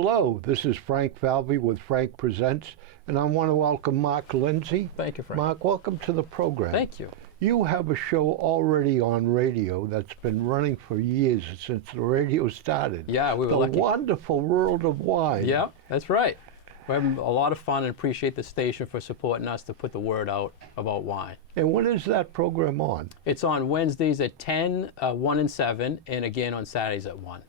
Hello, this is Frank Falvey with Frank Presents, and I want to welcome Mark Lenzi. Thank you, Frank. Mark, welcome to the program. Thank you. You have a show already on radio that's been running for years since the radio started. Yeah, we were lucky. The Wonderful World of Wine. Yeah, that's right. We're having a lot of fun and appreciate the station for supporting us to put the word out about wine. And when is that program on? It's on Wednesdays at 10, 1 and 7, and again on Saturdays at 1.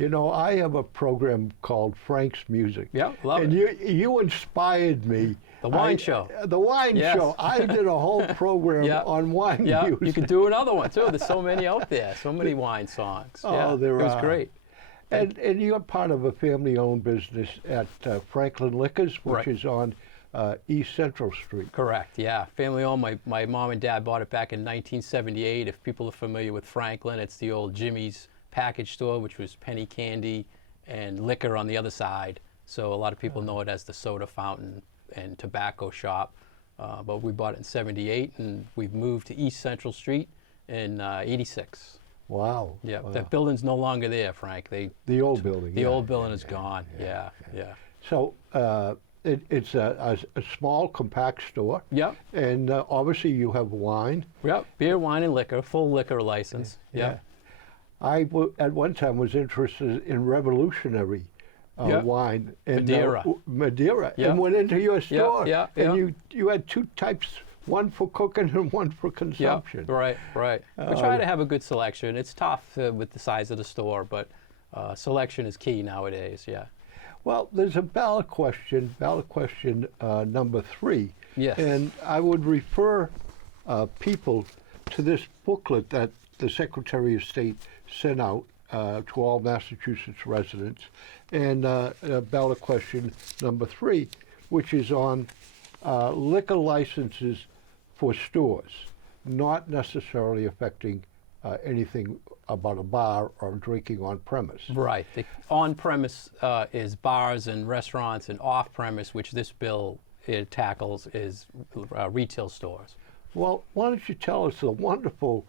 You know, I have a program called Frank's Music. Yeah, love and it. you inspired me. The wine show. The wine Yes. show. I did a whole program Yeah. on wine Yeah, music. you could do another one too. There's so many out there, so many wine songs. Oh, yeah, there it was are. great. And you're part of a family-owned business at Franklin Liquors, which Right. is on East Central Street. Correct, yeah. Family owned. My mom and dad bought it back in 1978. If people are familiar with Franklin, it's the old Jimmy's package store, which was penny candy and liquor on the other side. So a lot of people know it as the soda fountain and tobacco shop. But we bought it in 78, and we've moved to East Central Street in 86. Wow. Yeah, Wow. that building's no longer there, Frank. The old building. The yeah. old building is gone. Yeah. So it's a small, compact store. Yep. And obviously you have wine. Yep. Beer, wine, and liquor. Full liquor license. Yep. I at one time was interested in revolutionary Yep. wine and Madeira. Madeira, Yep. and went into your store. yeah, and yeah. you had two types, one for cooking and one for consumption. Right. We try to have a good selection. It's tough with the size of the store, but selection is key nowadays. Yeah. Well, there's a ballot question number 3. Yes. And I would refer people to this booklet that the Secretary of State sent out to all Massachusetts residents, and ballot question number 3, which is on liquor licenses for stores, not necessarily affecting anything about a bar or drinking on premise. Right. The on-premise is bars and restaurants, and off-premise, which this bill tackles, is retail stores. Well, why don't you tell us the wonderful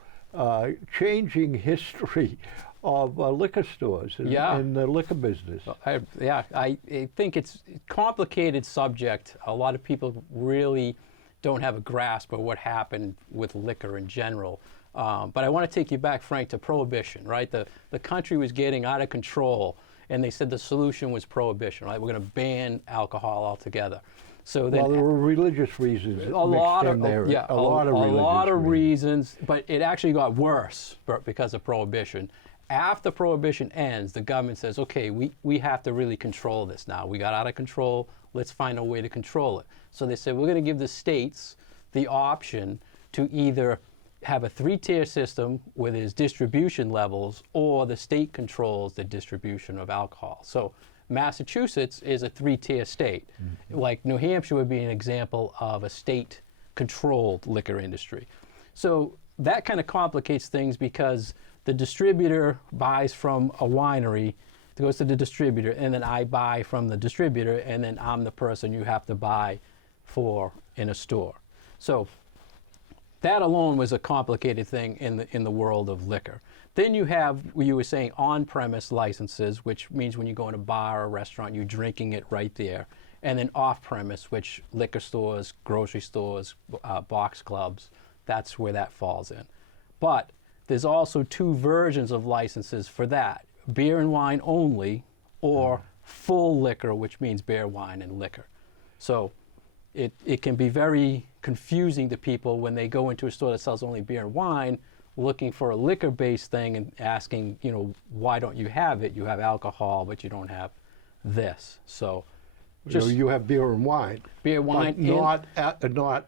changing history of liquor stores and the liquor business? I think it's a complicated subject. A lot of people really don't have a grasp of what happened with liquor in general. But I want to take you back, Frank, to Prohibition, right? The country was getting out of control, and they said the solution was Prohibition, right? We're going to ban alcohol altogether. So then, well, there were religious reasons. a lot of reasons, but it actually got worse because of Prohibition. After Prohibition ends, the government says, okay, we have to really control this now. We got out of control. Let's find a way to control it. So they said, we're going to give the states the option to either have a 3-tier system where there's distribution levels, or the state controls the distribution of alcohol. So Massachusetts is a 3-tier state. Mm-hmm. Like New Hampshire would be an example of a state-controlled liquor industry. So that kind of complicates things because the distributor buys from a winery, it goes to the distributor, and then I buy from the distributor, and then I'm the person you have to buy for in a store. So that alone was a complicated thing in the world of liquor. Then you have, you were saying, on-premise licenses, which means when you go in a bar or restaurant, you're drinking it right there. And then off-premise, which liquor stores, grocery stores, box clubs, that's where that falls in. But there's also 2 versions of licenses for that: beer and wine only, or full liquor, which means beer, wine, and liquor. So it can be very confusing to people when they go into a store that sells only beer and wine, looking for a liquor-based thing and asking, why don't you have it? You have alcohol, but you don't have this. So you have beer and wine. Beer, wine, but not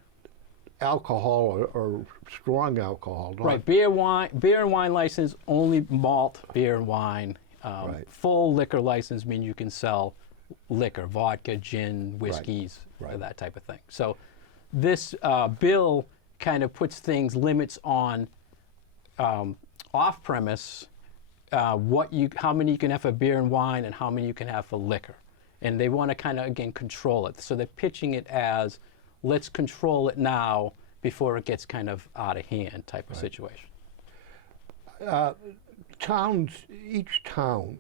alcohol or strong alcohol. Right. Beer and wine license, only malt, beer and wine. Right. Full liquor license means you can sell liquor, vodka, gin, whiskeys, that type of thing. So this bill kind of puts limits on off-premise, how many you can have for beer and wine and how many you can have for liquor. And they want to kind of, again, control it. So they're pitching it as, let's control it now before it gets kind of out of hand type of situation. Each town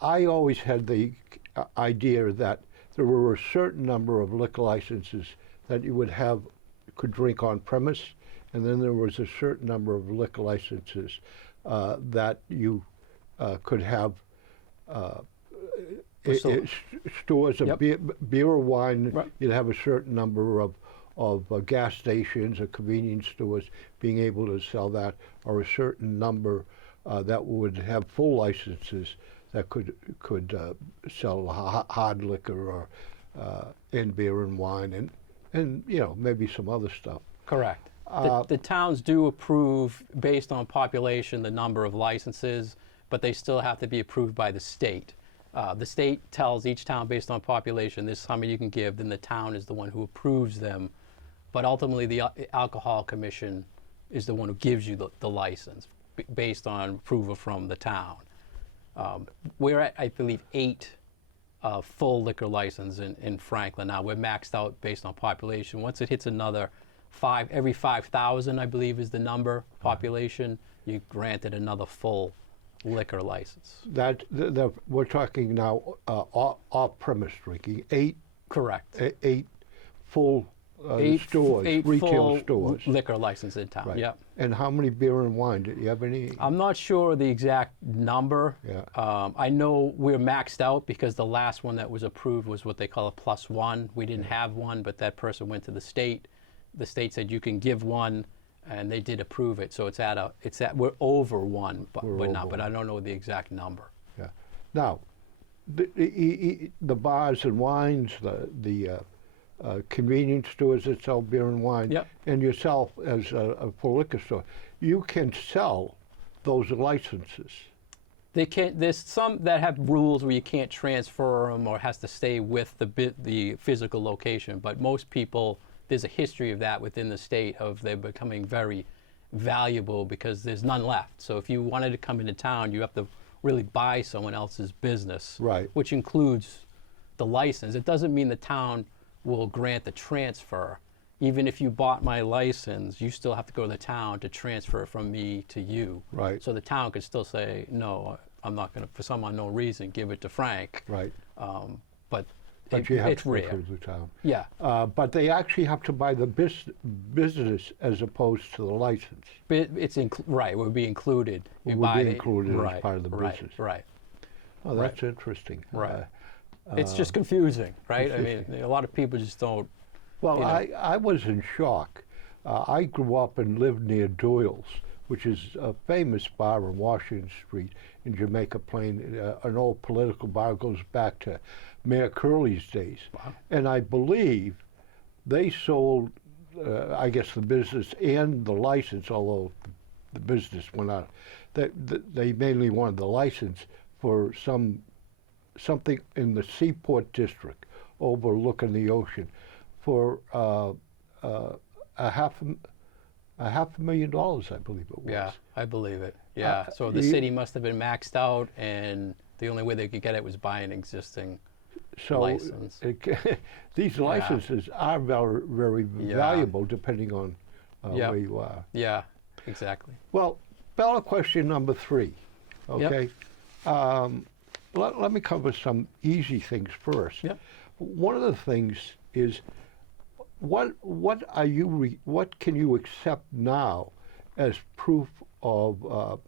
I always had the idea that there were a certain number of liquor licenses that you could drink on premise, and then there was a certain number of liquor licenses that you could have stores of Yep. beer or wine. Right. You'd have a certain number of gas stations or convenience stores being able to sell that, or a certain number that would have full licenses that could sell hard liquor or and beer and wine and maybe some other stuff. Correct. The towns do approve based on population the number of licenses, but they still have to be approved by the state. The state tells each town based on population, this is how many you can give, then the town is the one who approves them. But ultimately, the Alcohol Commission is the one who gives you the license based on approval from the town. We're at, I believe, 8 full liquor license in Franklin now. We're maxed out based on population. Once it hits another 5, every 5,000, I believe, is the number population, you granted another full liquor license. We're talking now off-premise drinking. 8. Correct. 8 full stores, 8 retail full stores. liquor license in town. Right. Yep. And how many beer and wine? Do you have any? I'm not sure the exact number. Yeah. I know we're maxed out because the last one that was approved was what they call a +1. We didn't have one, but that person went to the state. The state said you can give one, and they did approve it. So we're over 1, but I don't know the exact number. Yeah. Now, the bars and wines, the convenience stores that sell beer and wine, Yep. and yourself as a full liquor store, you can sell those licenses. They can't. There's some that have rules where you can't transfer them or has to stay with the physical location. But most people, there's a history of that within the state of they're becoming very valuable because there's none left. So if you wanted to come into town, you have to really buy someone else's business, Right. which includes the license. It doesn't mean the town will grant the transfer. Even if you bought my license, you still have to go to the town to transfer it from me to you. Right. So the town could still say, no, I'm not going to, for some unknown reason, give it to Frank. Right. But You have it's to go rare. through the town. Yeah. But they actually have to buy the business as opposed to the license. But right, it would be included. It You would buy be included as part of the right, business. Right. Oh, that's interesting. Right. It's just confusing, right? I mean, a lot of people just don't. Well, I was in shock. I grew up and lived near Doyle's, which is a famous bar on Washington Street in Jamaica Plain, an old political bar, goes back to Mayor Curley's days. Wow. And I believe they sold, I guess, the business and the license, although the business went out. They mainly wanted the license for something in the Seaport District overlooking the ocean for $500,000, I believe it was. Yeah, I believe it. Yeah. So the city must have been maxed out, and the only way they could get it was buy an existing license. These licenses are very, very valuable depending on where you are. Yeah, exactly. Well, ballot question number 3, okay? Let me cover some easy things first. Yep. One of the things is, what can you accept now as proof of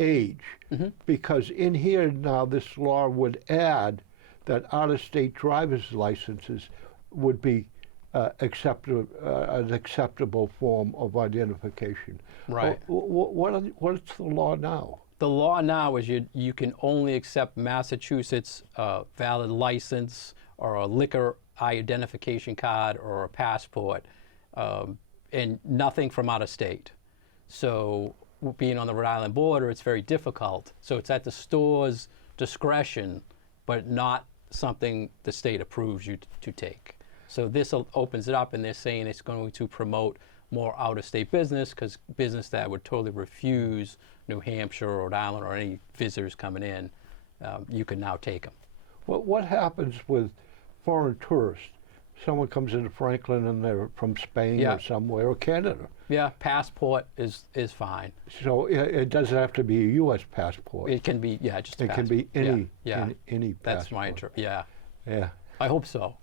age? Mm-hmm. Because in here now, this law would add that out-of-state driver's licenses would be an acceptable form of identification. Right. What's the law now? The law now is you can only accept Massachusetts valid license or a liquor identification card or a passport, and nothing from out of state. So being on the Rhode Island border, it's very difficult. So it's at the store's discretion, but not something the state approves you to take. So this opens it up, and they're saying it's going to promote more out-of-state business, because business that would totally refuse New Hampshire or Rhode Island or any visitors coming in, you can now take them. What happens with foreign tourists? someone comes into Franklin and they're from Spain Yeah. or somewhere, or Canada. Yeah, passport is fine. So it doesn't have to be a U.S. passport. It can be, yeah, just a It can be passport. any, yeah, yeah. any That's passport. yeah. Yeah. I hope so.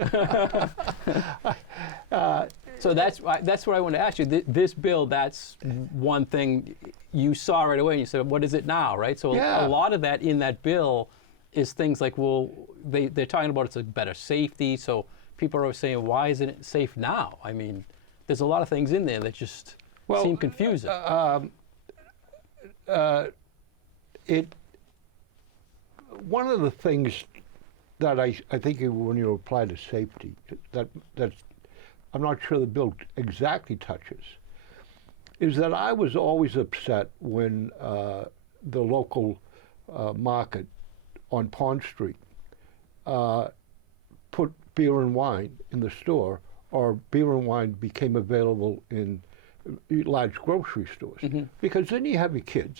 So that's what I want to ask you. This bill, that's one thing you saw right away, and you said, "What is it now?" Right. So Yeah. a lot of that in that bill is things like, well, they're talking about it's a better safety. So people are saying, why isn't it safe now? I mean, there's a lot of things in there that just seem confusing. One of the things that I think when you apply to safety, that's I'm not sure the bill exactly touches, is that I was always upset when the local market on Pond Street put beer and wine in the store, or beer and wine became available in large grocery stores. Mm-hmm. Because then you have your kids.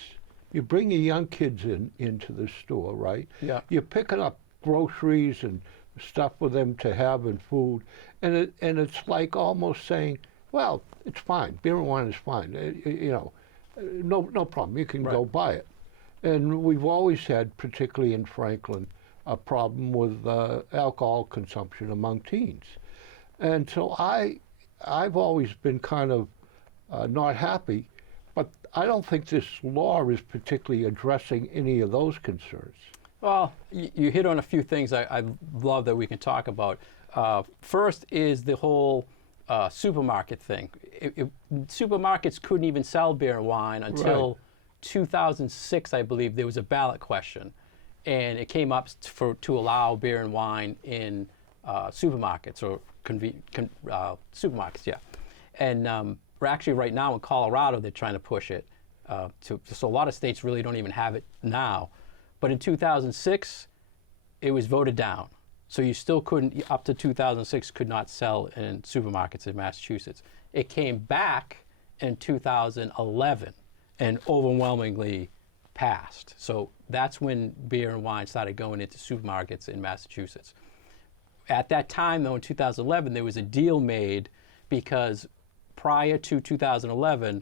You bring your young kids into the store, right? Yeah. You're picking up groceries and stuff for them to have and food, and it's like almost saying, well, it's fine. Beer and wine is fine. No problem. You can go buy it. And we've always had, particularly in Franklin, a problem with alcohol consumption among teens. And so I've always been kind of not happy, but I don't think this law is particularly addressing any of those concerns. Well, you hit on a few things I love that we can talk about. First is the whole supermarket thing. Supermarkets couldn't even sell beer and wine until Right. 2006, I believe. There was a ballot question, and it came up to allow beer and wine in supermarkets or supermarkets, yeah. And we're actually right now in Colorado, they're trying to push it. So a lot of states really don't even have it now. But in 2006, it was voted down. So you still couldn't, up to 2006, could not sell in supermarkets in Massachusetts. It came back in 2011 and overwhelmingly passed. So that's when beer and wine started going into supermarkets in Massachusetts. At that time, though, in 2011, there was a deal made because prior to 2011,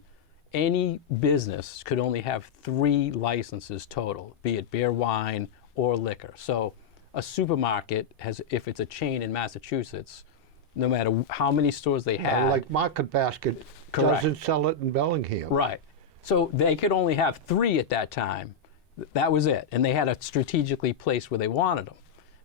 any business could only have 3 licenses total, be it beer, wine, or liquor. So a supermarket has, if it's a chain in Massachusetts, no matter how many stores they have. Like Market Basket doesn't sell it in Bellingham. Right. So they could only have 3 at that time. That was it. And they had to strategically place where they wanted them.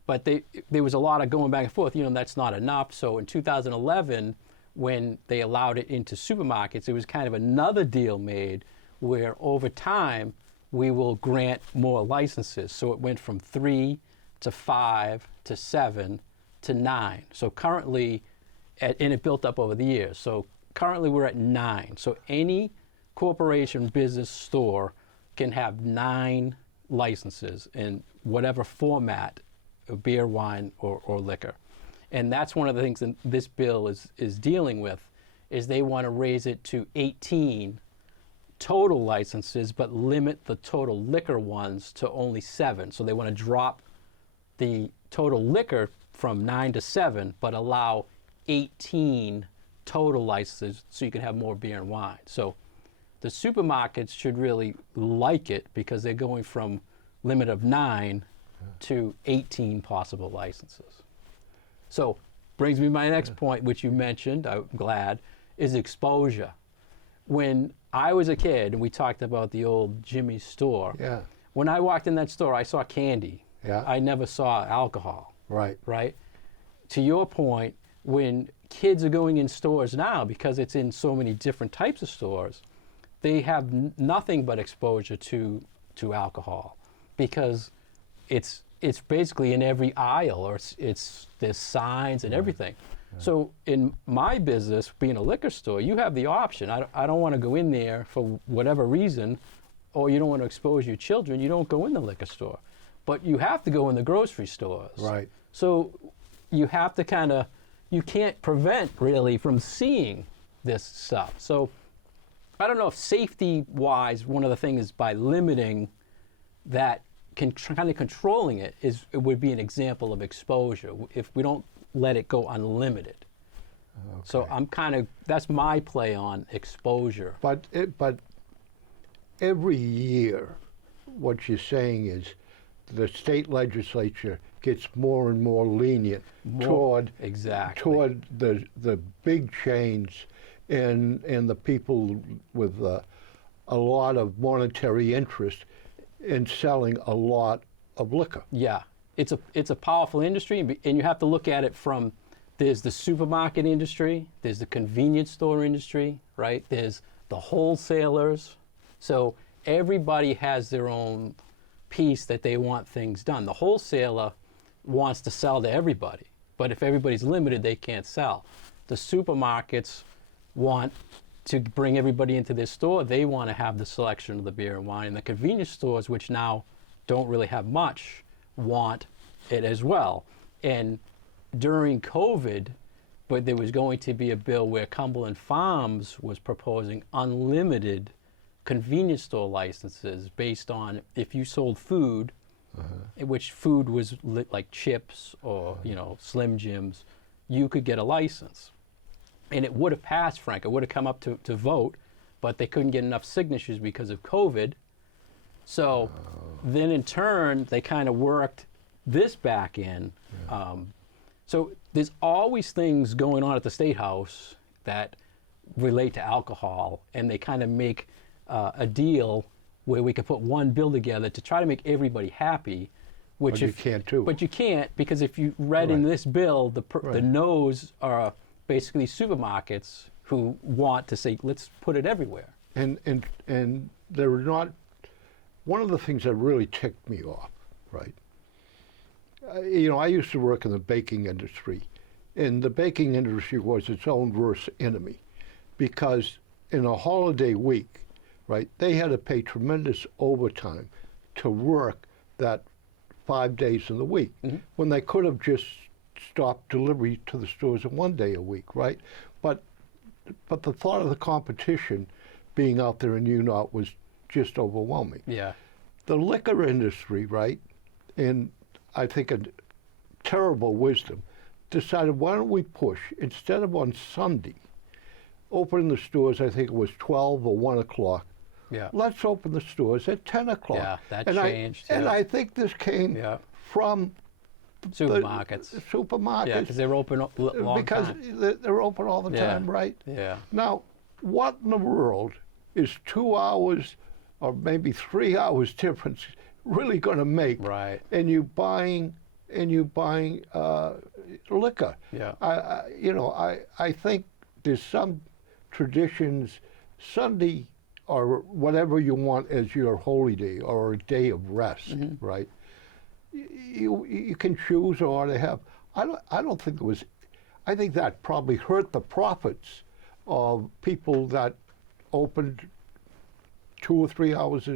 But there was a lot of going back and forth. That's not enough. So in 2011, when they allowed it into supermarkets, it was kind of another deal made where over time we will grant more licenses. So it went from 3 to 5 to 7 to 9. So currently, and it built up over the years. So currently we're at 9. So any corporation, business, store can have 9 licenses in whatever format of beer, wine, or liquor. And that's one of the things that this bill is dealing with, is they want to raise it to 18 total licenses, but limit the total liquor ones to only 7. So they want to drop the total liquor from 9 to 7, but allow 18 total licenses so you can have more beer and wine. So the supermarkets should really like it because they're going from limit of 9 to 18 possible licenses. So brings me to my next point, which you mentioned, I'm glad, is exposure. When I was a kid, and we talked about the old Jimmy's store, Yeah. when I walked in that store, I saw candy. Yeah. I never saw alcohol. Right. Right? To your point, when kids are going in stores now, because it's in so many different types of stores, they have nothing but exposure to alcohol, because it's basically in every aisle, or there's signs and everything. So in my business, being a liquor store, you have the option. I don't want to go in there for whatever reason, or you don't want to expose your children, you don't go in the liquor store. But you have to go in the grocery stores. Right. So you have to you can't prevent really from seeing this stuff. So I don't know if safety-wise, one of the things is by limiting that, kind of controlling it would be an example of exposure if we don't let it go unlimited. So I'm kind of, that's my play on exposure. But every year, what you're saying is the state legislature gets more and more lenient toward the big chains and the people with a lot of monetary interest in selling a lot of liquor. Yeah, it's a powerful industry, and you have to look at it from, there's the supermarket industry, there's the convenience store industry, right? There's the wholesalers. So everybody has their own piece that they want things done. The wholesaler wants to sell to everybody, but if everybody's limited, they can't sell. The supermarkets want to bring everybody into their store. They want to have the selection of the beer and wine. And the convenience stores, which now don't really have much, want it as well. And during COVID, but there was going to be a bill where Cumberland Farms was proposing unlimited convenience store licenses based on if you sold food, which food was like chips or Slim Jims, you could get a license. And it would have passed, Frank. It would have come up to vote, but they couldn't get enough signatures because of COVID. So then in turn, they kind of worked this back in. So there's always things going on at the State House that relate to alcohol, and they kind of make a deal where we can put one bill together to try to make everybody happy. Which you can't do. But you can't, because if you read in this bill, the no's are basically supermarkets who want to say, let's put it everywhere. And they're not, one of the things that really ticked me off, right? I used to work in the baking industry, and the baking industry was its own worst enemy, because in a holiday week, right, they had to pay tremendous overtime to work that 5 days in the week, when they could have just stopped delivery to the stores in 1 day a week, right? But the thought of the competition being out there in UNOT was just overwhelming. Yeah. The liquor industry, right, and I think a terrible wisdom, decided, why don't we push, instead of on Sunday, opening the stores, I think it was 12 or 1 o'clock, let's open the stores at 10 o'clock. Yeah, that and changed. And I think this came from supermarkets. The supermarkets. Yeah, because they're open long because time. they're open all the time, right? Yeah. Now, what in the world is 2 hours or maybe 3 hours difference really going to make? Right. And you buying liquor. Yeah. I think there's some traditions, Sunday or whatever you want as your holy day or a day of rest, right? You can choose or to have. I don't think there was. I think that probably hurt the profits of people that opened 2 or 3 hours.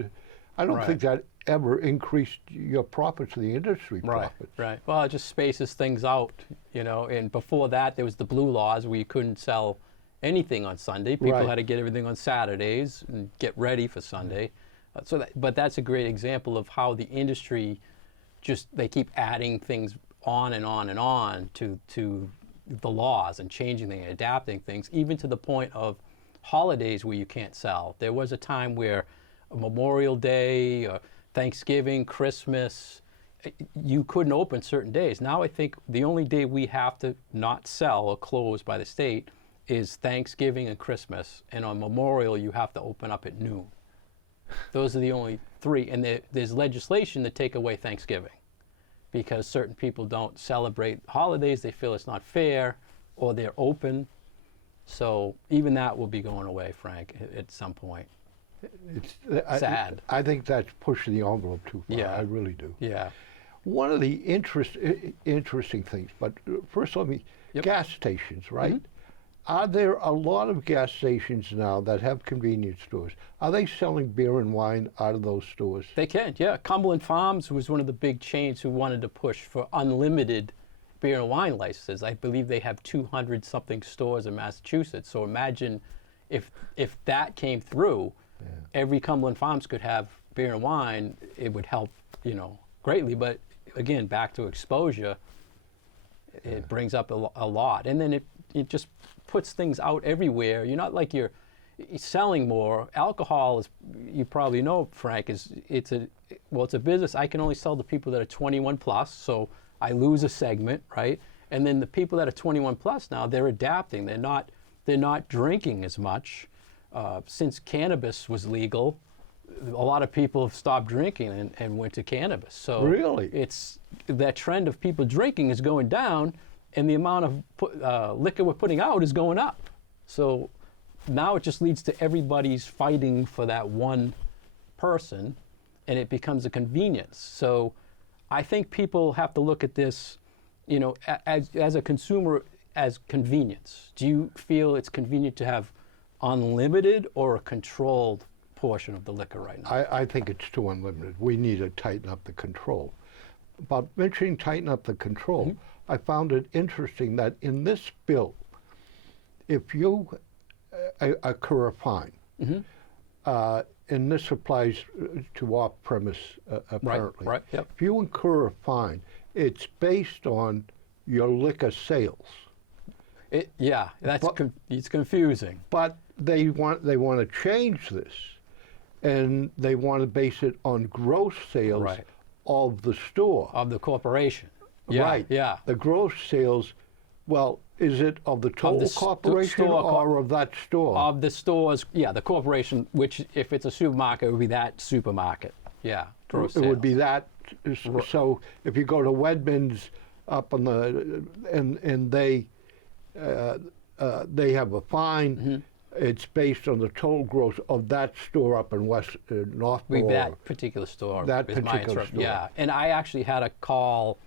I don't think that ever increased your profits, the industry profits. Right. Well, it just spaces things out, And before that, there was the blue laws where you couldn't sell anything on Sunday. People had to get everything on Saturdays and get ready for Sunday. But that's a great example of how the industry they keep adding things on and on and on to the laws and changing things, adapting things, even to the point of holidays where you can't sell. There was a time where Memorial Day, Thanksgiving, Christmas, you couldn't open certain days. Now I think the only day we have to not sell or close by the state is Thanksgiving and Christmas, and on Memorial you have to open up at noon. Those are the only three, and there's legislation to take away Thanksgiving because certain people don't celebrate holidays, they feel it's not fair, or they're open. So even that will be going away, Frank, at some point. It's sad. I think that's pushing the envelope too far. Yeah. I really do. Yeah. One of the interesting things, but first let me, gas stations, right? Are there a lot of gas stations now that have convenience stores? Are they selling beer and wine out of those stores? They can, yeah. Cumberland Farms was one of the big chains who wanted to push for unlimited beer and wine licenses. I believe they have 200-something stores in Massachusetts. So imagine if that came through, every Cumberland Farms could have beer and wine. It would help, greatly. But again, back to exposure, it brings up a lot. And then it just puts things out everywhere. You're not like you're selling more. Alcohol is, you probably know, Frank, it's a business. I can only sell to people that are 21 plus, so I lose a segment, right? And then the people that are 21 plus now, they're adapting. They're not drinking as much. Since cannabis was legal, a lot of people have stopped drinking and went to cannabis. So Really? it's that trend of people drinking is going down, and the amount of liquor we're putting out is going up. So now it just leads to everybody's fighting for that one person, and it becomes a convenience. So I think people have to look at this, you know, as a consumer, as convenience. Do you feel it's convenient to have unlimited or a controlled portion of the liquor right now? I think it's too unlimited. We need to tighten up the control. About mentioning tighten up the control, I found it interesting that in this bill, if you occur a fine, and this applies to off-premise apparently. Right, yep. If you incur a fine, it's based on your liquor sales. It's confusing. But they want to change this, and they want to base it on gross sales Right. of the store. Of the corporation. Yeah, Right. yeah. The gross sales, well, is it of the total corporation or of that store? Of the stores, yeah, the corporation, which if it's a supermarket, it would be that supermarket. Yeah, gross It would sales. be that. So if you go to Wedman's up on the, and they have a fine, it's based on the total gross of that store up in Northborough. That particular store. That is my particular interest. store. Yeah, and I actually had a call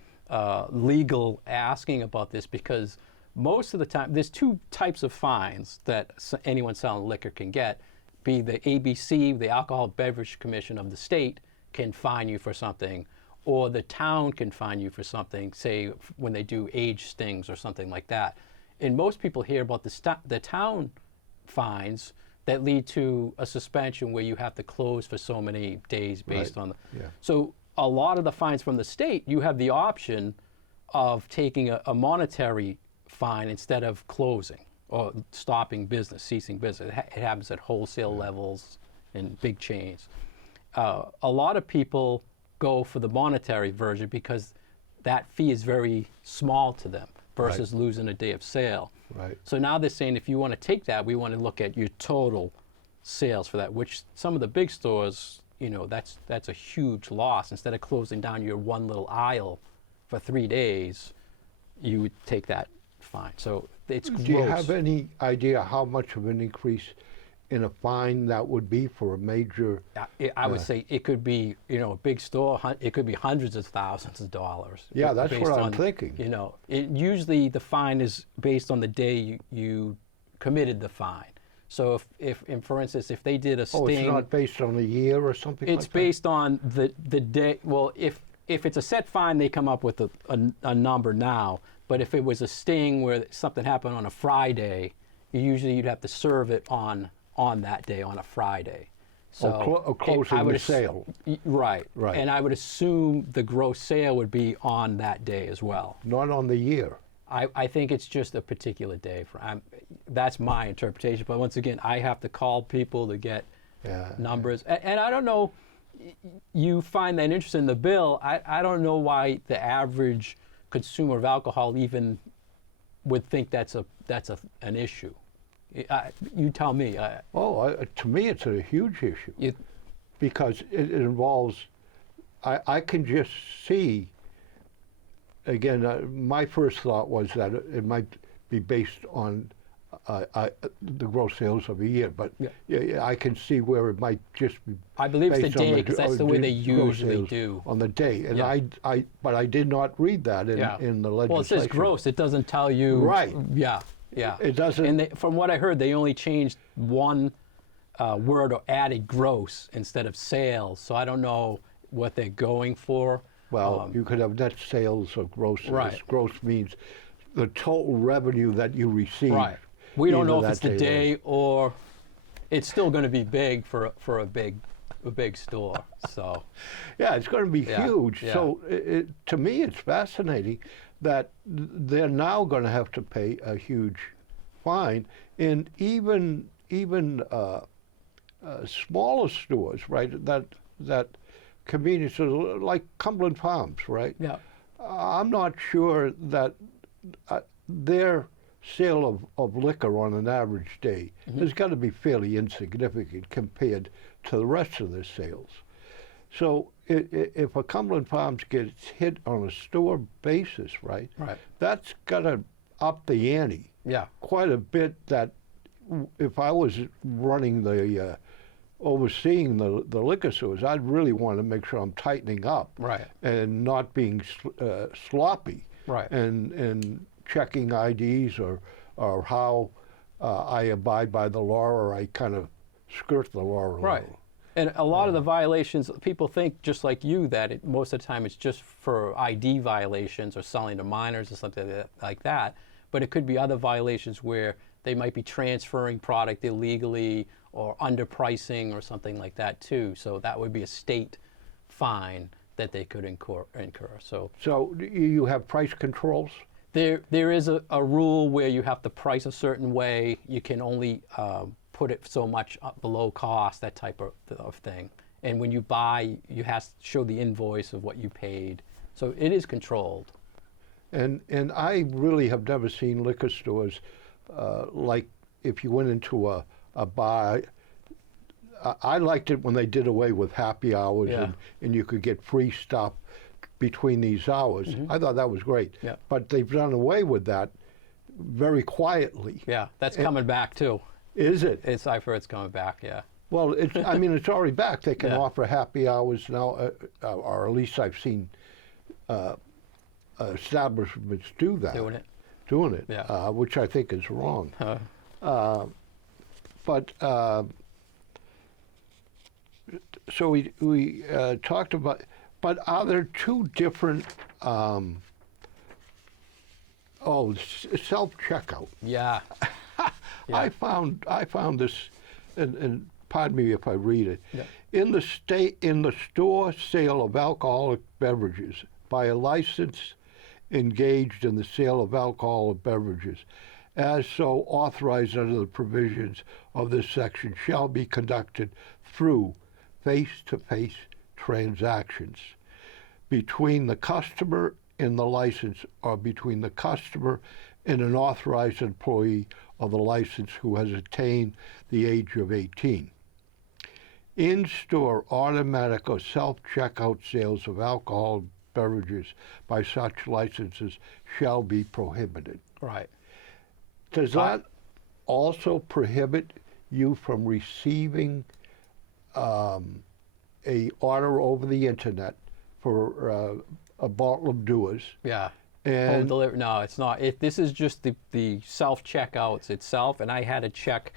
legal asking about this because most of the time, there's two types of fines that anyone selling liquor can get. Be the ABC, the Alcohol Beverage Commission of the state, can fine you for something, or the town can fine you for something, say when they do age stings or something like that. And most people hear about the town fines that lead to a suspension where you have to close for so many days based Right. on the. Yeah. So a lot of the fines from the state, you have the option of taking a monetary fine instead of closing or stopping business, ceasing business. It happens at wholesale levels and big chains. A lot of people go for the monetary version because that fee is very small to them versus losing a day of sale. Right. So now they're saying if you want to take that, we want to look at your total sales for that, which some of the big stores, you know, that's a huge loss. Instead of closing down your one little aisle for 3 days, you would take that fine. So it's gross. Do you have any idea how much of an increase in a fine that would be for a major? I would say it could be, you know, a big store, it could be hundreds of thousands of dollars. Yeah, that's based what I'm on, thinking. You know, usually the fine is based on the day you committed the fine. So if for instance, if they did a sting. Oh, it's not based on a year or something like that? It's based on the day. Well, if it's a set fine, they come up with a number now. But if it was a sting where something happened on a Friday, usually you'd have to serve it on that day, on a Friday. So closing the sale. Right. Right. And I would assume the gross sale would be on that day as well. Not on the year. I think it's just a particular day. That's my interpretation. But once again, I have to call people to get numbers. And I don't know, you find that interesting in the bill. I don't know why the average consumer of alcohol even would think that's an issue. You tell me. To me, it's a huge issue because it involves. I can just see. Again, my first thought was that it might be based on the gross sales of a year, but I can see where it might just be. I believe it's the based on day because that's the way they gross usually sales do. on the day, and but I did not read that in the legislation. Well, it says gross. It doesn't tell you. Right. Yeah. Yeah. It doesn't. And from what I heard, they only changed one word or added gross instead of sales. So I don't know what they're going for. Well, you could have net sales or gross sales. Right. Gross means the total revenue that you receive. Right. We don't know if either it's the that day or it's still going to be big for a big store. So. Yeah, it's going to be huge. Yeah. So to me, it's fascinating that they're now going to have to pay a huge fine. And even smaller stores, right? That convenience stores like Cumberland Farms, right? Yeah. I'm not sure that their sale of liquor on an average day has got to be fairly insignificant compared to the rest of their sales. So if a Cumberland Farms gets hit on a store basis, right? Right. That's got to up the ante Yeah. quite a bit. That if I was running overseeing the liquor stores, I'd really want to make sure I'm tightening up, Right. and not being sloppy, Right. and checking IDs or how I abide by the law, or I kind of skirt the law a Right. little. And a lot of the violations, people think, just like you, that most of the time it's just for ID violations or selling to minors or something like that. But it could be other violations where they might be transferring product illegally or underpricing or something like that too. So that would be a state fine that they could incur. So You have price controls? there is a rule where you have to price a certain way. You can only put it so much up below cost, that type of thing. And when you buy, you have to show the invoice of what you paid. So it is controlled. And I really have never seen liquor stores like if you went into a bar. I liked it when they did away with happy hours, Yeah. and you could get free stuff between these hours. I thought that was great. Yeah. But they've done away with that very quietly. Yeah, that's coming back too. Is it? I've heard it's coming back, yeah. Well, I mean, it's already back. They can Yeah. offer happy hours now, or at least I've seen establishments do that. Doing it, Yeah. which I think is wrong. But so we talked about. But are there two different? Self-checkout. Yeah. Yeah. I found this, and pardon me if I read it. Yeah. In the store sale of alcoholic beverages by a license engaged in the sale of alcoholic beverages, as so authorized under the provisions of this section, shall be conducted through face-to-face transactions between the customer and the license, or between the customer and an authorized employee of the license who has attained the age of 18. In-store automatic or self-checkout sales of alcohol beverages by such licenses shall be prohibited. Right. Does that also prohibit you from receiving a order over the internet for a bottle of Dewar's? Yeah. And Home delivery. No, it's not. This is just the self-checkouts itself, and I had to check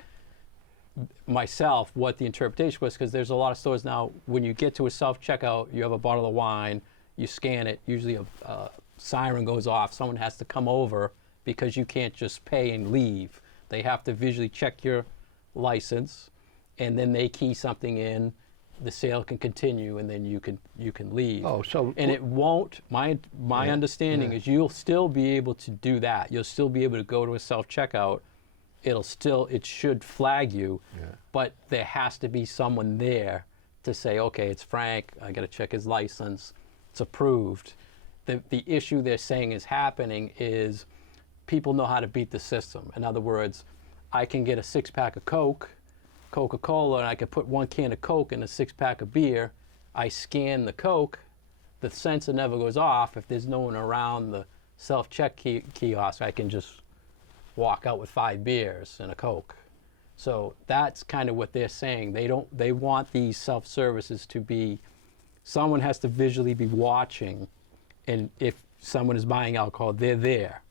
myself what the interpretation was, because there's a lot of stores now, when you get to a self-checkout, you have a bottle of wine, you scan it, usually a siren goes off, someone has to come over, because you can't just pay and leave. They have to visually check your license, and then they key something in, the sale can continue, and then you can leave. Oh, so and it won't. My understanding is you'll still be able to do that. You'll still be able to go to a self-checkout. It should flag you, but there has to be someone there to say, okay, it's Frank. I got to check his license. It's approved. The issue they're saying is happening is people know how to beat the system. In other words, I can get a 6-pack of Coca-Cola, and I can put 1 can of Coke in a 6-pack of beer. I scan the Coke, the sensor never goes off. If there's no one around the self-check kiosk, I can just walk out with 5 beers and a Coke. So that's kind of what they're saying. They want these self-services to be, someone has to visually be watching, and if someone is buying alcohol, they're there,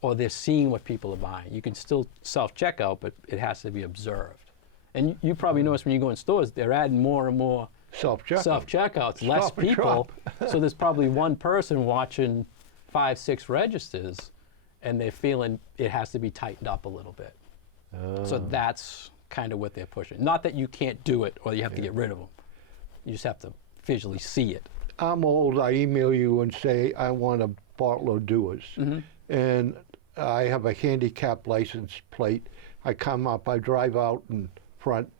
or they're seeing what people are buying. You can still self-checkout, but it has to be observed. And you probably notice when you go in stores, they're adding more and more self-checkouts, less Stop and people. shop. So there's probably one person watching 5, 6 registers, and they're feeling it has to be tightened up a little bit. So that's kind of what they're pushing. Not that you can't do it or you have to get rid of them. You just have to visually see it. I'm old. I email you and say I want a bottle of Dewar's, and I have a handicap license plate. I come up, I drive out in front,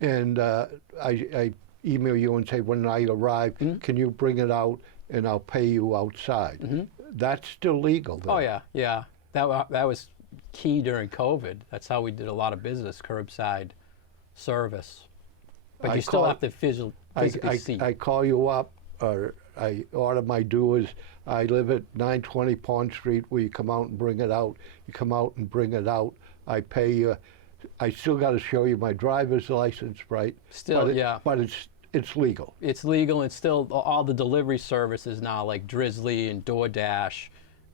and I email you and say, when I arrive, can you bring it out and I'll pay you outside. That's still legal, though. Oh, yeah, yeah. That was key during COVID. That's how we did a lot of business, curbside service. But you still have to physically see. I call you up, or I order my doers. I live at 920 Pond Street, where you come out and bring it out. You come out and bring it out. I pay you. I still got to show you my driver's license, right? Still, yeah. But it's legal. It's legal, and still all the delivery services now, like Drizzly and DoorDash,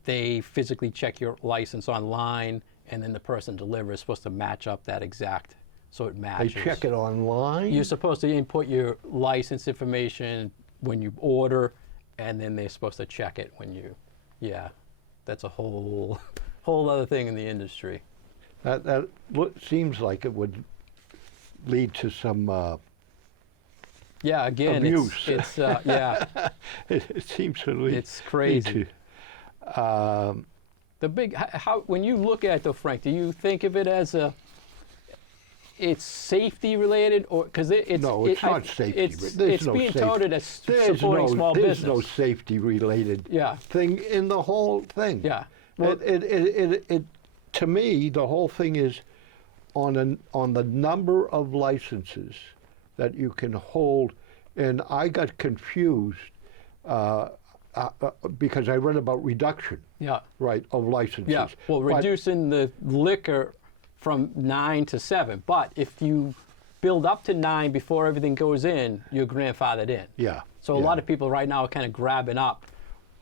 they physically check your license online, and then the person delivers is supposed to match up that exact, so it matches. They check it online? You're supposed to input your license information when you order, and then they're supposed to check it when you, yeah. That's a whole other thing in the industry. That seems like it would lead to some yeah, again, abuse. It's yeah. It seems to lead. It's crazy. The big how when you look at it, though, Frank, do you think of it as it's safety related, or because it's no, it's not safety. It's being touted as supporting small business. There's no safety related yeah. thing in the whole thing. Yeah. Well, it to me, the whole thing is on the number of licenses that you can hold, and I got confused because I read about reduction, yeah, right, of licenses. Yeah, well, reducing the liquor from 9 to 7, but if you build up to 9 before everything goes in, you're grandfathered in. Yeah. So a lot of people right now are kind of grabbing up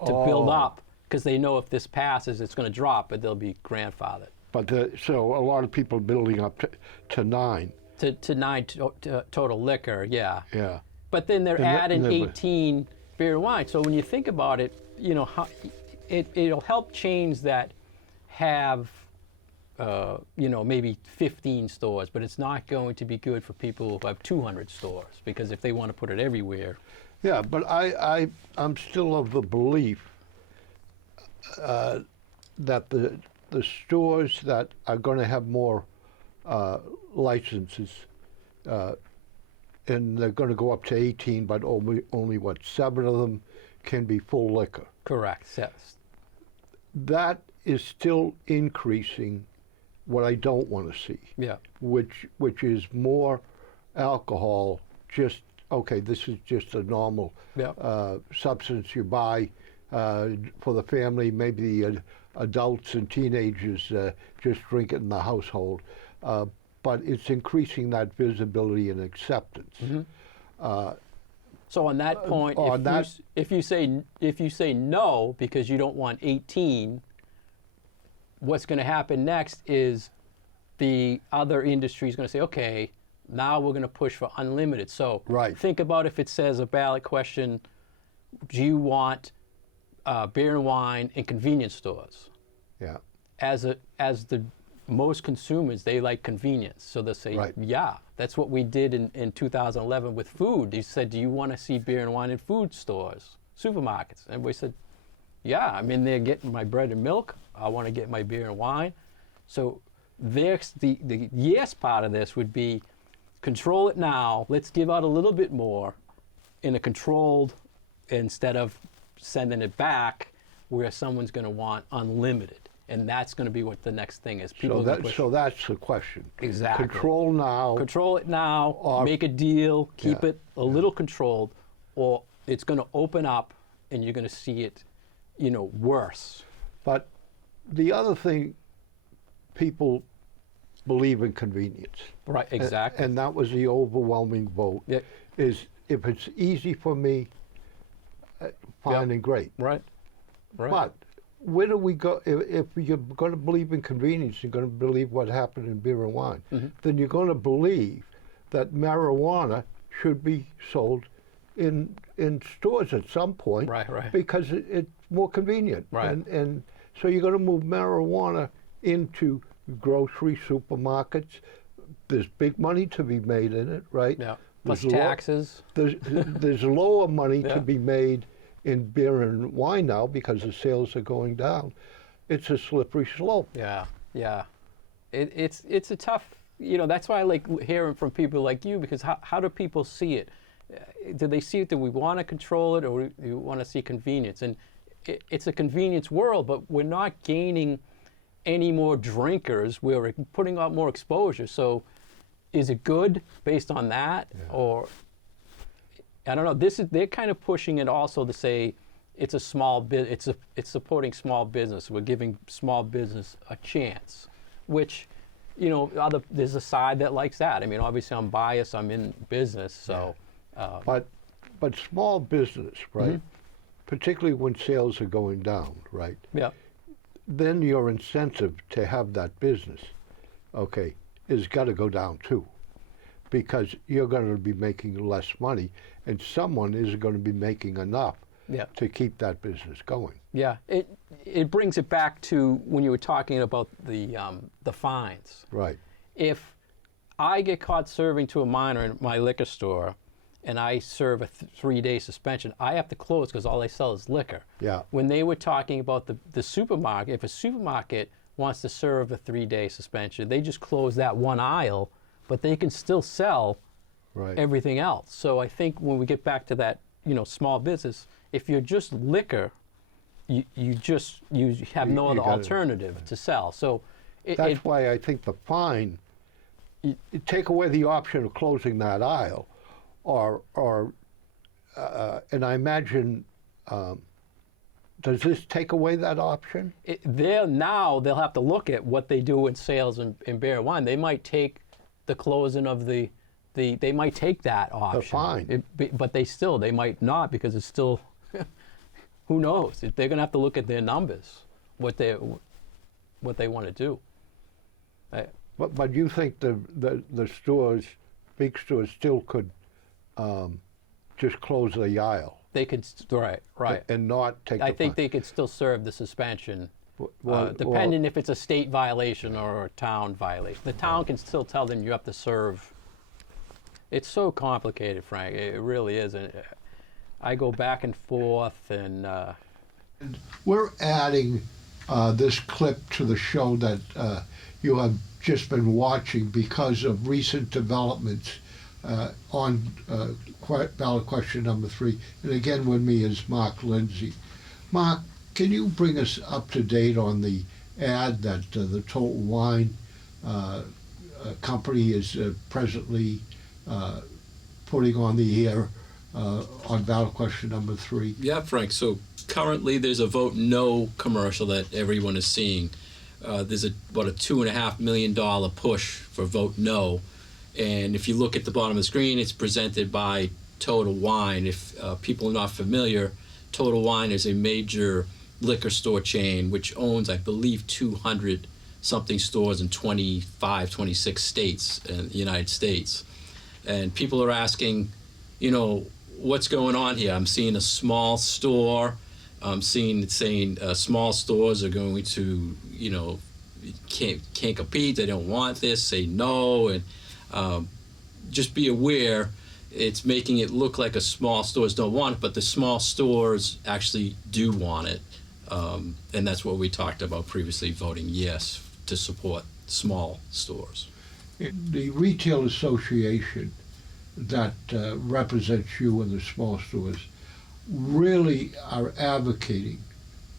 to build up, because they know if this passes, it's going to drop, but they'll be grandfathered. But so a lot of people building up to 9. To 9 total liquor, yeah. Yeah. But then they're adding 18 beer and wine. So when you think about it, you know, it'll help chains that have, you know, maybe 15 stores, but it's not going to be good for people who have 200 stores, because if they want to put it everywhere. Yeah, but I'm still of the belief that the stores that are going to have more licenses, and they're going to go up to 18, but only what, 7 of them can be full liquor. Correct, yes. That is still increasing what I don't want to see. Yeah. Which is more alcohol. Just okay, this is just a normal substance you buy for the family. Maybe the adults and teenagers just drink it in the household. But it's increasing that visibility and acceptance. So on that point, if you say no because you don't want 18, what's going to happen next is the other industry is going to say, okay, now we're going to push for unlimited. So think about if it says a ballot question, do you want beer and wine in convenience stores? Yeah. As the most consumers, they like convenience. So they'll say, yeah, that's what we did in 2011 with food. They said, do you want to see beer and wine in food stores, supermarkets? And we said, yeah, I'm in there getting my bread and milk. I want to get my beer and wine. So the yes part of this would be control it now. Let's give out a little bit more in a controlled, instead of sending it back where someone's going to want unlimited. And that's going to be what the next thing is. So that's the question. Exactly. Control now. Control it now, make a deal, keep it a little controlled, or it's going to open up and you're going to see it, you know, worse. But the other thing, people believe in convenience. Right, exactly. And that was the overwhelming vote, is if it's easy for me, fine and great. Right. But where do we go? If you're going to believe in convenience, you're going to believe what happened in beer and wine, then you're going to believe that marijuana should be sold in stores at some point, because it's more convenient. And so you're going to move marijuana into grocery supermarkets. There's big money to be made in it, right? Yeah. Plus taxes. There's lower money to be made in beer and wine now because the sales are going down. it's a slippery slope. Yeah, yeah. It's a tough, that's why I like hearing from people like you, because how do people see it? Do they see it that we want to control it, or do we want to see convenience? And it's a convenience world, but we're not gaining any more drinkers. We're putting out more exposure. So is it good based on that? Yeah. Or, I don't know, they're kind of pushing it also to say it's a small it's supporting small business. We're giving small business a chance, which, there's a side that likes that. I mean, obviously I'm biased, I'm in business, so. Yeah. But small business, right? Mm-hmm. Particularly when sales are going down, right? Yeah. Then your incentive to have that business, okay, is got to go down too, because you're going to be making less money, and someone is going to be making enough to keep that business going. Yeah, it brings it back to when you were talking about the fines. Right. If I get caught serving to a minor in my liquor store, and I serve a 3-day suspension, I have to close because all they sell is liquor. Yeah. When they were talking about the supermarket, if a supermarket wants to serve a 3-day suspension, they just close that one aisle, but they can still sell everything else. So I think when we get back to that, small business, if you're just liquor, you have no other alternative to sell. So that's why I think the fine, you take away the option of closing that aisle, and I imagine, does this take away that option? They'll have to look at what they do in sales in beer and wine. They might take the closing of they might take that option. The fine. But they might not, because it's still, who knows? They're going to have to look at their numbers, what they want to do. But you think the stores, big stores, still could just close the aisle? They could, right. And not take the fine. I think they could still serve the suspension, depending if it's a state violation or a town violation. The town can still tell them you have to serve. It's so complicated, Frank. It really is. I go back and forth, and we're adding this clip to the show that you have just been watching because of recent developments on ballot question number 3. And again with me is Mark Lenzi. Mark, can you bring us up to date on the ad that the Total Wine company is presently putting on the air on ballot question number 3? Yeah, Frank. So currently there's a vote no commercial that everyone is seeing. There's about a $2.5 million push for vote no. And if you look at the bottom of the screen, it's presented by Total Wine. If people are not familiar, Total Wine is a major liquor store chain which owns, I believe, 200-something stores in 25, 26 states in the United States. And people are asking, what's going on here? I'm seeing a small store. I'm saying small stores are going to, can't compete. They don't want this. Say no. And just be aware, it's making it look like a small stores don't want it, but the small stores actually do want it. And that's what we talked about previously, voting yes to support small stores. The retail association that represents you in the small stores really are advocating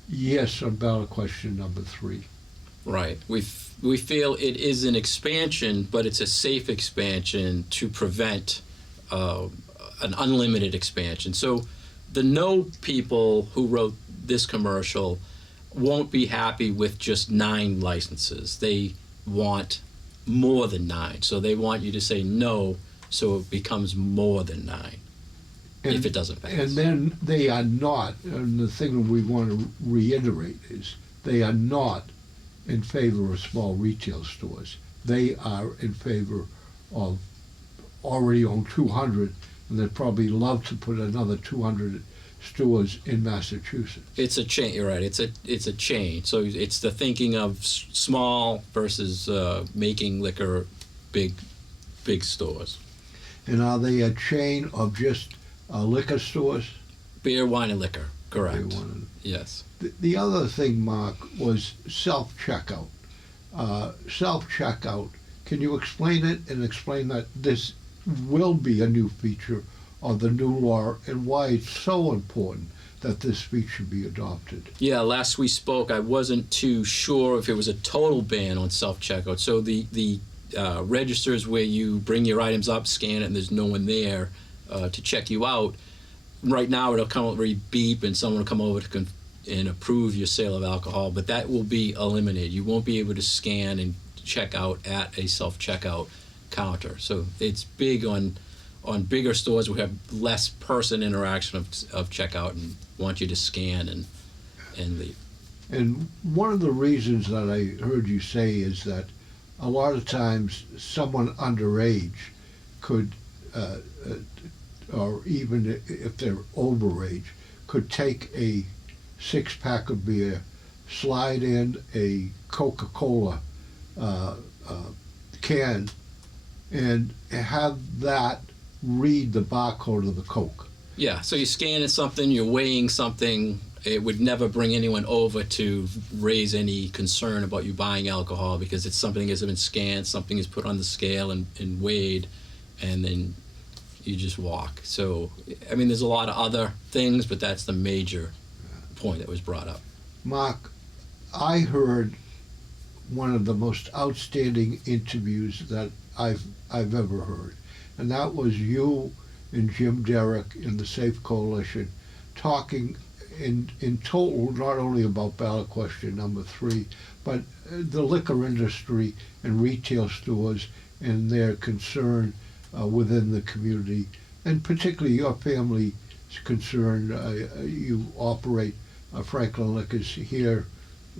yes on ballot question number 3. Right. We feel it is an expansion, but it's a safe expansion to prevent an unlimited expansion. So the no people who wrote this commercial won't be happy with just 9 licenses. They want more than 9. So they want you to say no, so it becomes more than 9 if it doesn't pass. And then they are not, and the thing we want to reiterate is, they are not in favor of small retail stores. They are in favor of already own 200, and they'd probably love to put another 200 stores in Massachusetts. It's a chain. You're right. It's a chain. So it's the thinking of small versus making liquor big stores. And are they a chain of just liquor stores? Beer, wine, and liquor. Correct. They wanted- Yes. The other thing, Mark, was self-checkout. Self-checkout, can you explain it and explain that this will be a new feature of the new law and why it's so important that this feature be adopted? Yeah, last we spoke, I wasn't too sure if it was a total ban on self-checkout. So the registers where you bring your items up, scan it, and there's no one there to check you out. Right now, it'll come over, beep, and someone will come over to and approve your sale of alcohol. But that will be eliminated. You won't be able to scan and check out at a self-checkout counter. So it's big on bigger stores who have less person interaction of checkout and want you to scan and leave. And one of the reasons that I heard you say is that a lot of times someone underage could, or even if they're overage, could take a 6-pack of beer, slide in a Coca-Cola can, and have that read the barcode of the Coke. Yeah, so you're scanning something, you're weighing something. It would never bring anyone over to raise any concern about you buying alcohol because it's something that has been scanned, something is put on the scale and weighed, and then you just walk. So, I mean, there's a lot of other things, but that's the major point that was brought up. Mark, I heard one of the most outstanding interviews that I've ever heard, and that was you and Jim Derrick in the Safe Coalition talking in total not only about ballot question number 3, but the liquor industry and retail stores and their concern within the community, and particularly your family's concern. You operate Franklin Liquors here.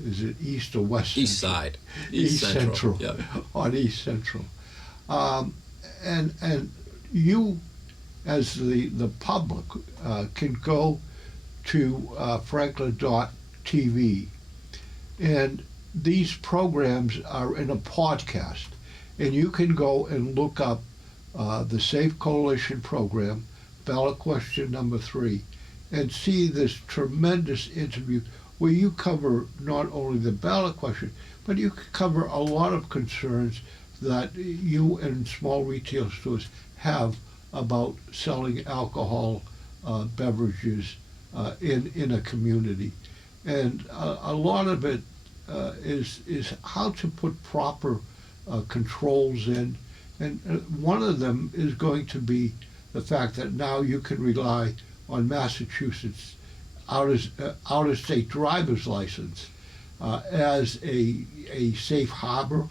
Is it East or West? East Central? side. East Central. Yep. On East Central. And you, as the public, can go to franklin.tv, and these programs are in a podcast, and you can go and look up the Safe Coalition program, ballot question number 3, and see this tremendous interview where you cover not only the ballot question, but you cover a lot of concerns that you and small retail stores have about selling alcohol beverages in a community. And a lot of it is how to put proper controls in. And one of them is going to be the fact that now you can rely on Massachusetts out-of-state driver's license as a safe harbor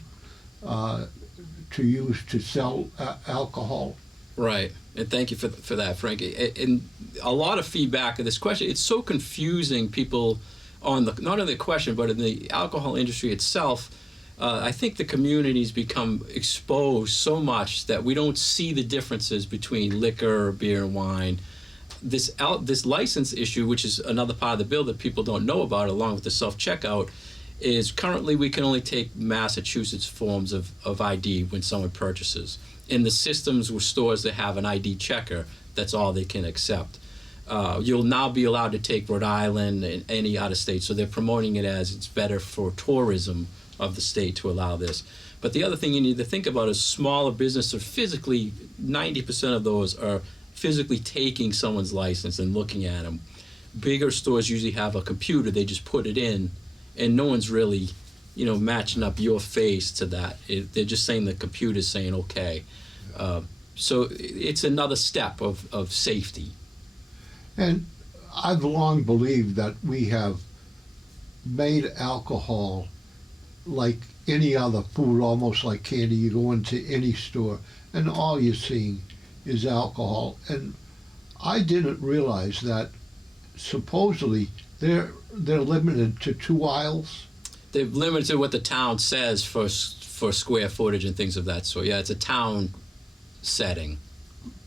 to use to sell alcohol. Right, and thank you for that, Frank. And a lot of feedback of this question. It's so confusing. People on the not only the question, but in the alcohol industry itself. I think the community's become exposed so much that we don't see the differences between liquor, beer, and wine. This license issue, which is another part of the bill that people don't know about, along with the self-checkout, is currently we can only take Massachusetts forms of ID when someone purchases. In the systems with stores that have an ID checker, that's all they can accept. You'll now be allowed to take Rhode Island and any out of state, so they're promoting it as it's better for tourism of the state to allow this. But the other thing you need to think about is smaller businesses are physically, 90% of those are physically taking someone's license and looking at them. Bigger stores usually have a computer, they just put it in, and no one's really, matching up your face to that. They're just saying the computer's saying okay. So it's another step of safety. And I've long believed that we have made alcohol like any other food, almost like candy. You go into any store and all you're seeing is alcohol. And I didn't realize that supposedly they're limited to 2 aisles. They're limited to what the town says for square footage and things of that sort. Yeah, it's a town setting.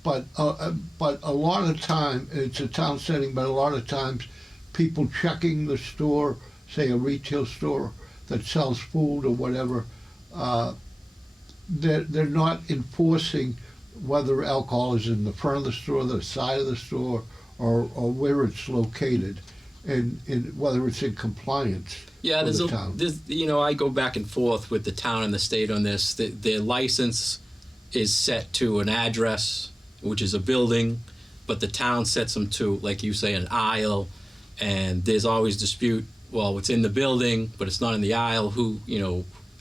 But a lot of time, it's a town setting, but a lot of times people checking the store, say a retail store that sells food or whatever, they're not enforcing whether alcohol is in the front of the store, the side of the store, or where it's located. and whether it's in compliance. Yeah, with the town. I go back and forth with the town and the state on this. Their license is set to an address, which is a building, but the town sets them to, like you say, an aisle, and there's always dispute. Well, it's in the building, but it's not in the aisle.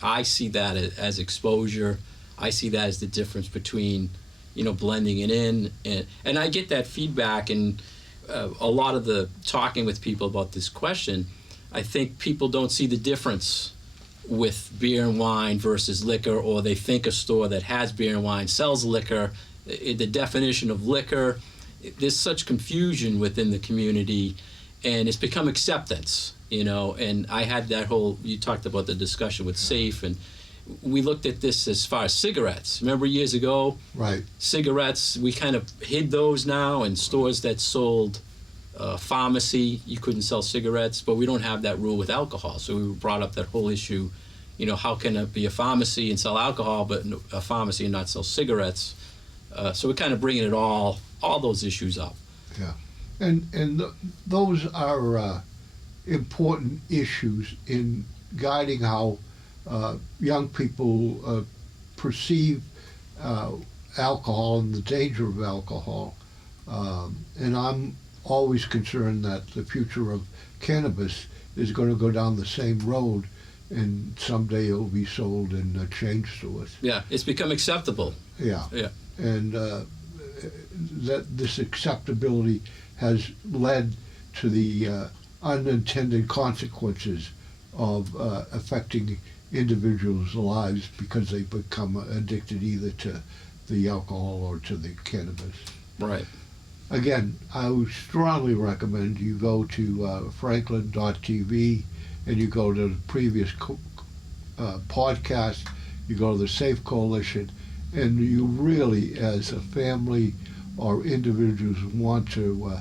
I see that as exposure. I see that as the difference between, blending it in, and I get that feedback, and a lot of the talking with people about this question, I think people don't see the difference with beer and wine versus liquor, or they think a store that has beer and wine sells liquor. The definition of liquor, there's such confusion within the community, and it's become acceptance, and I had you talked about the discussion with SAFE, and we looked at this as far as cigarettes. Remember years ago? Right. Cigarettes, we kind of hid those now, and stores that sold pharmacy, you couldn't sell cigarettes, but we don't have that rule with alcohol. So we brought up that whole issue, how can it be a pharmacy and sell alcohol, but a pharmacy and not sell cigarettes? So we're kind of bringing it all those issues up. Yeah, and those are important issues in guiding how young people perceive alcohol and the danger of alcohol. And I'm always concerned that the future of cannabis is going to go down the same road, and someday it will be sold in chain stores. Yeah, it's become acceptable. Yeah. Yeah. And that this acceptability has led to the unintended consequences of affecting individuals' lives because they become addicted either to the alcohol or to the cannabis. Right. Again, I would strongly recommend you go to franklin.tv and you go to the previous podcast, you go to the Safe Coalition, and you really, as a family or individuals, want to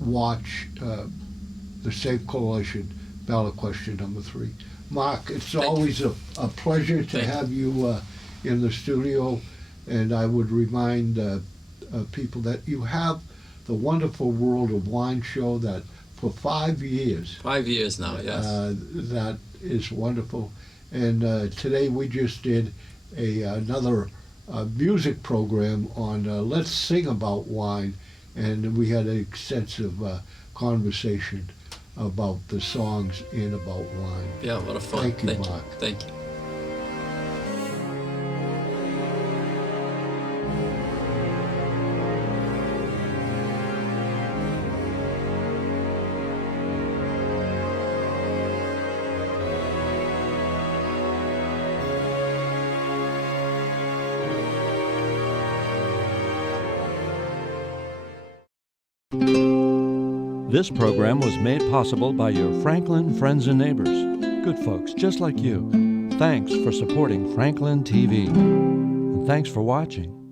watch the Safe Coalition ballot question number 3. Mark, it's always a pleasure to have you in the studio, and I would remind people that you have the Wonderful World of Wine show that for 5 years. 5 years now, yes. That is wonderful. And today we just did another music program on Let's Sing About Wine, and we had an extensive conversation about the songs in about wine. Yeah, a lot of fun. Thank you, Mark. Thank you. This program was made possible by your Franklin friends and neighbors, good folks just like you. Thanks for supporting Franklin TV. And thanks for watching.